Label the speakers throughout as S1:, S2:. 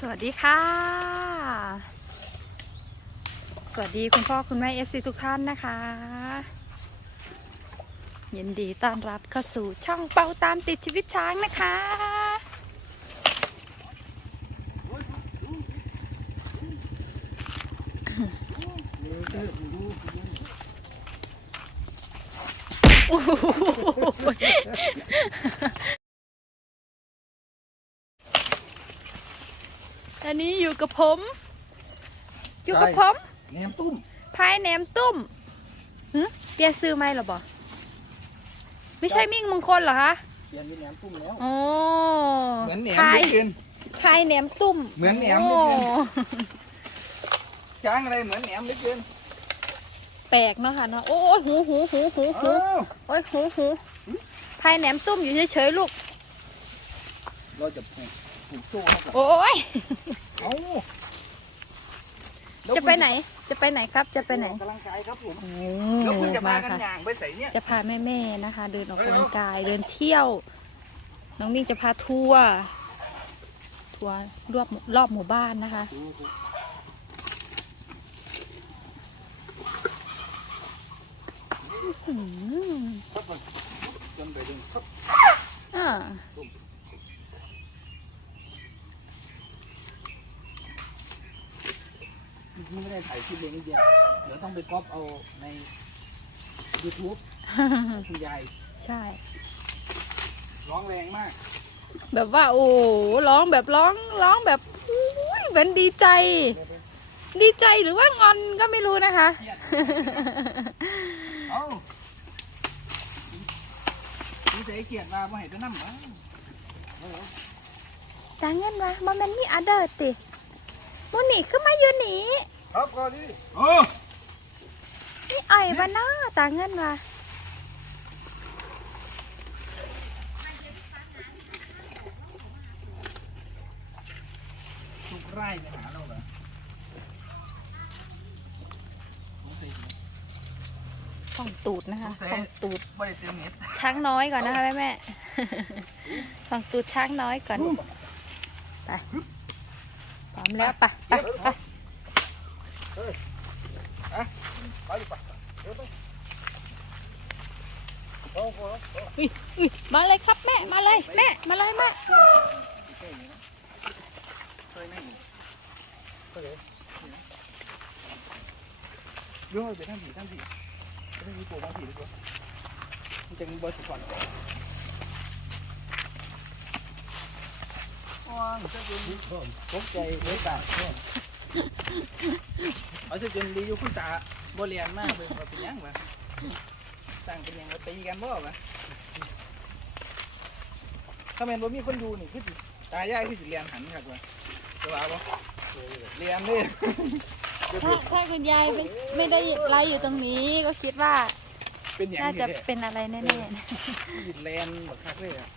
S1: สวัสดีค่ะ สวัสดีคุณพ่อคุณแม่เอฟซีทุกท่านนะคะ ยินดีต้อนรับเข้าสู่ช่องเป่าตามติดชีวิตช้างนะคะ โอ้โหอันนี้อยู่ กับผม อยู่กับผม
S2: แหนมตุ้ม
S1: พายแหนมตุ้มหึเปลี่ยนซื้อไหมเหรอบ่ไม่ใช่มิ่งมงคลเหรอคะ
S2: เปลี่ยนเป็นแหนมตุ้มแล้ว
S1: โอ้
S2: เหมือนแหนม
S1: พาย
S2: เหลือเกิน
S1: พายแหนมตุ้ม
S2: เหมือนแหนม
S1: โอ้
S2: เหลือเกินช้างอะไรเหมือนแหนมเหลือเกิน
S1: แปลกเนาะค่ะเนาะโอ้ยหูหูหูหูหู
S2: อ้าว
S1: โอ้ยหูหูพายแหนมตุ้มอยู่เฉยๆลูก
S2: เราจะผูก ผูกโซ่ให้กับ
S1: โอ้ย
S2: เอ้า
S1: จะไปไหน จะไปไหนครับ จะไปไหน
S2: ออกกำลังกายครับผม
S1: โอ้
S2: แล้วคุณจะมา
S1: มา
S2: กัน
S1: ค่ะ
S2: อย่างไปใส่เนี่ย
S1: จะพาแม่ๆนะคะ เดินออกกำลังกาย เดินเที่ยว น้องมิ่งจะพาทัวร์ ทัวร์รอบรอบหมู่บ้านนะคะ อืม
S2: ครับผมจนไปดึงครับ
S1: อ่า
S2: นี่ไม่ได้ถ่ายคลิปเลยนิดเดียว เดี๋ยวต้องไปก๊อปเอาใน YouTube คุณยาย
S1: ใช่
S2: ร้องแรงมาก
S1: แบบว่า โอ้โหร้องแบบร้องร้องแบบอุ้ยเหมือนดีใจ ดีใจหรือว่างอนก็ไม่รู้นะคะ
S2: เอ้าดูเสียเกียรติมาบ่ให้ไปนั่งบ้าง
S1: จางเงินวะบ่แมันมีอเดอร์ติมูนี่ขึ้นมาอยู่นี่
S2: ครับก่อนดิโอ้
S1: นี่อ่อยบ้านาตางเงินวะ
S2: ทุกไร่ไปหาเราเหรอสงสัย
S1: ส่องตูดนะคะ
S2: สงสัย
S1: ส่องตูด
S2: ไม่ได้เต็มเน็ต
S1: ช้างน้อยก่อนนะคะแม่แม่ส่องตูดช้างน้อยก่อนไปพร้อมแล้วไปไปไป
S2: องโอ้โห
S1: อุ๊ยอุ๊ยมาเลยครับแม่ มาเลยแม่ มาเลยแม่
S2: เคยนั่งอยู่เคยเลยเดี๋ยวไปทำผีทำผีไปทำผีโผล่ทำผีดีกว่ามันจะมีเบอร์สุดก่อนว้าวจะเป็นตกใจเลยตา เอาจะเป็นรีวิวคุณตาบริเรียนมากเลยว่าเป็นยังวะต่างเป็นยังไงตีกันบ่วะถ้าแมนบ่มีคนดูนี่คือสิตายายคือสิเรียนหันครับวะจะว่าบ่เรียนเลย
S1: ถ้าถ้าคุณยายไม่ไม่ได้ไลฟ์อยู่ตรงนี้ก็คิดว่า
S2: เป็นอย่าง
S1: น่า
S2: นี้
S1: จะ
S2: แหละ
S1: เป็นอะไรแน่
S2: หยุดแลนบักคักเลยอะ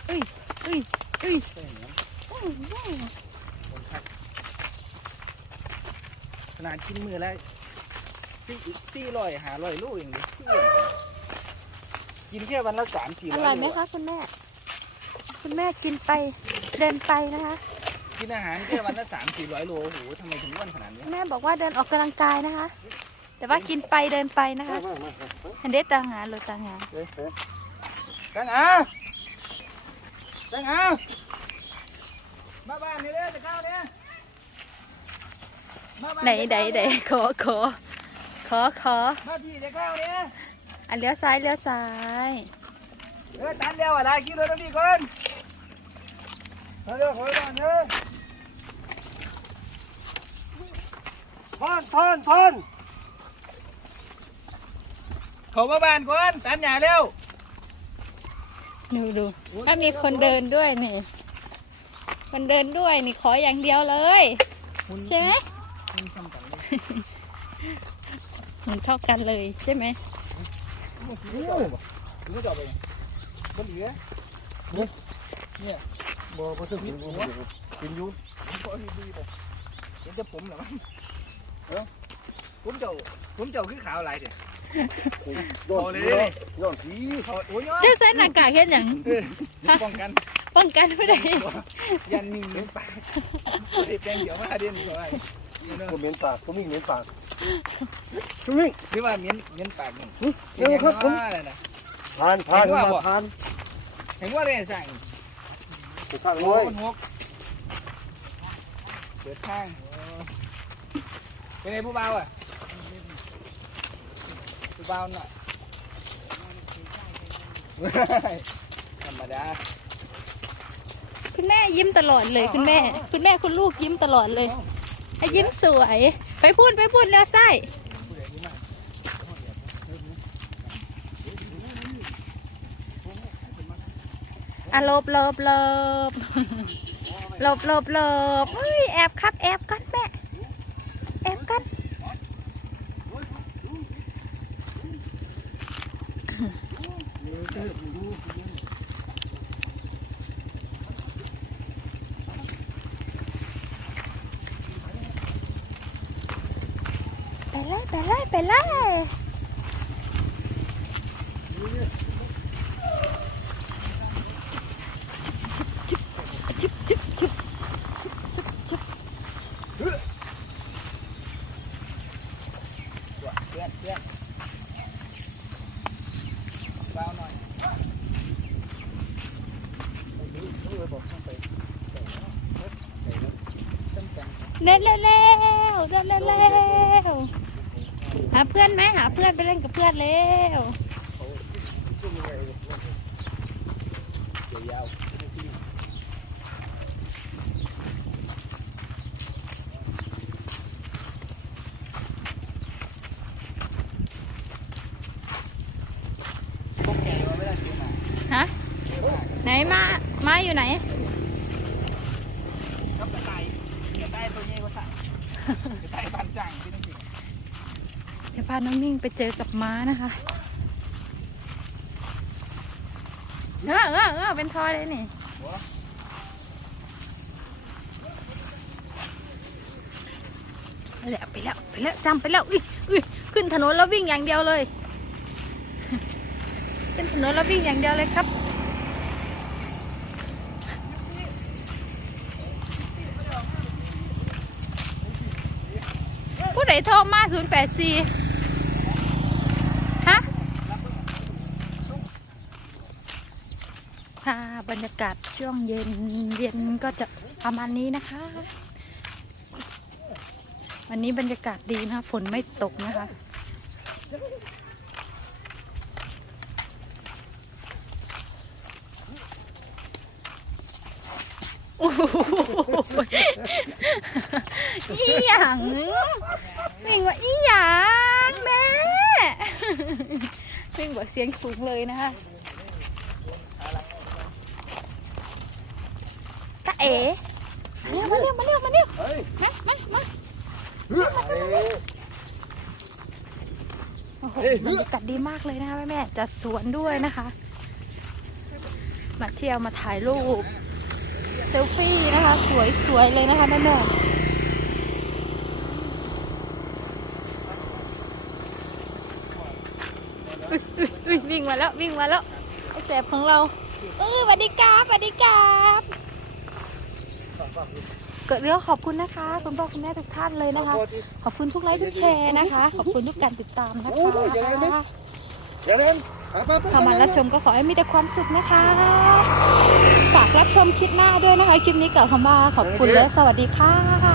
S2: ใช่อย่างนั้นผมคักขนาดกินมือแล้วสี่สี่ร้อยหาร้อยลูกเองดิที่อ้วนผมกินแค่วันละสามสี่
S1: ๆอ
S2: ร้อย
S1: ร่อยไหม
S2: โล
S1: คะคุณแม่ คุณแม่กินไปเดินไปนะคะ
S2: กินอาหารแค่วันละสามสี่ร้อยโลโอ้โหทำไมถึงอ้วนขนาดนี้
S1: แม่บอกว่าเดินออกกำลังกายนะคะ แต่ว่ากินไปเดินไปนะคะอันเด็ดต่างหากหรือต่างหาก
S2: จังอาจังอามาบ้านนี่เด้อจะเข้าเนี่ยมาบ้าน
S1: ไหนไหนไหนขอขอขอขอ
S2: มาพี่จะเข้าเนี่ย
S1: อันเลี้ยวซ้ายเลี้ยวซ้าย
S2: เออตันเดียวอะไรคิดเลยนะพี่คนมาเร็วขอบ้านเด้อทอนทอนทอนขอมาบ้านก่อนตันใหญ่เร็ว
S1: ดูดูถ้ามีคนเดินด้วยนี่ คนเดินด้วยนี่ขออย่างเดียวเลย ใช่ไหม
S2: คุณทำกัน เห
S1: มุนเท่ากันเลยใช่ไหม
S2: เหลือจะไปบนเหลือเนี่ยเนี่ยบ่บ่ถึงพิษหัวกินอยู่บ่ดีดีเลยเห็นจะผมเหรอมั้งเออผมเจ้าผมเจ้าคือขาวอะไรเด็ด
S3: ย้อนสีเนาะย้อนสี
S2: เขาโอ้ย
S1: เจ้าใส่หน้ากากเฮ็ดหยัง
S2: ป้องกัน
S1: ป้องกันผู้ใด
S2: ยันนิ่งเหมือนปากไอ้แป้งเดี๋ยวมาเด่นก่อ น
S3: ก็เหม็นปากก็มีเหม็นปากก็มี
S2: คือว่าเมียนเมียนปากนี่
S3: เดี๋ยวครับผม
S2: ว่าอะไรนะ
S3: ผ่านผ่านมาผ่าน
S2: เห็นว่าเรียนสั่ง
S3: ไปข้าง
S2: โอ้
S3: น้อย
S2: มันหกเปิดข้างเป็นไงผู้เบาอะผู้เบาหน่อยธรรมดา
S1: คุณแม่ยิ้มตลอดเลยคุณแม่ คุณแม่คุณลูกยิ้มตลอดเลย ให้ยิ้มสวย ไปพูดไปพูดแล้วไส้อะลบลบลบลบลบลบเฮ้ยแอบครับแอบกันแม่แอบกัน ไปเลยไปเลยไปเลยชิบชิบชิบชิบชิบ
S2: เพื่อนเพื่อนเพื่อนเบาหน่อย
S1: เร็วเร็วเร็วเร็วเร็วเร็วห าเพื่อนไหมหาเพื่อนไปเล่นกับเพื่อนเร็ว
S2: ยาวพวกแกว่าไม่ได้ซื้อมา
S1: ฮะไหนมามาอยู่ไหน
S2: ครับกระต่ายกระต่ายตัวนี้ก็ใส่กระต่ายปานจังที่นั่นสิ
S1: เดี๋ยว พาน้องนิ่งไปเจอกับม้านะคะเออเออเออเป็นทอยเลยนี่ไปแล้วไปแล้วไปแล้วจำไปแล้วอุ้ยอุ้ยขึ้นถนนแล้ววิ่งอย่างเดียวเลย ขึ้นถนนแล้ววิ่งอย่างเดียวเลยครับผู้ใดโทรมา084ฮะ ค่ะ บรรยากาศช่วงเย็นเย็นก็จะประมาณนี้นะคะ วันนี้บรรยากาศดีนะคะฝนไม่ตกนะคะอีหยังมิ่งว่าอีหยังแม่มิ่งบอกเสียงสูงเลยนะคะตา เอ๋มาเร็วมาเร็วมาเร็ว
S3: เฮ้ย
S1: มามามา
S3: เฮ้ย
S1: โอ้โหบรรยากาศดีมากเลยนะคะแม่แม่ๆจัดสวนด้วยนะคะ มาเที่ยวมาถ่ายรูปเซลฟี่นะคะ สวยๆเลยนะคะแม่แม่อุ๊ยอุ๊ยอุ๊ยวิ่งมาแล้ววิ่งมาแล้วไอ้แสบของเราเออสวัสดีครับสวัสดีครับ เกิดเรื่องขอบคุณนะคะคุณพ่อคุณแม่ทุกท่านเลยนะคะ ขอบคุณทุกไลค์ทุกแชร์นะคะ ขอบคุณทุกการติดตามนะคะ
S3: เดี๋ยวนั้นไปไปไป
S1: เข้ามารับชมก็ขอให้มีแต่ความสุขนะคะ ฝากรับชมคลิปหน้าด้วยนะคะ คลิปนี้กล่าวคำว่าขอบคุณและสวัสดีค่ะ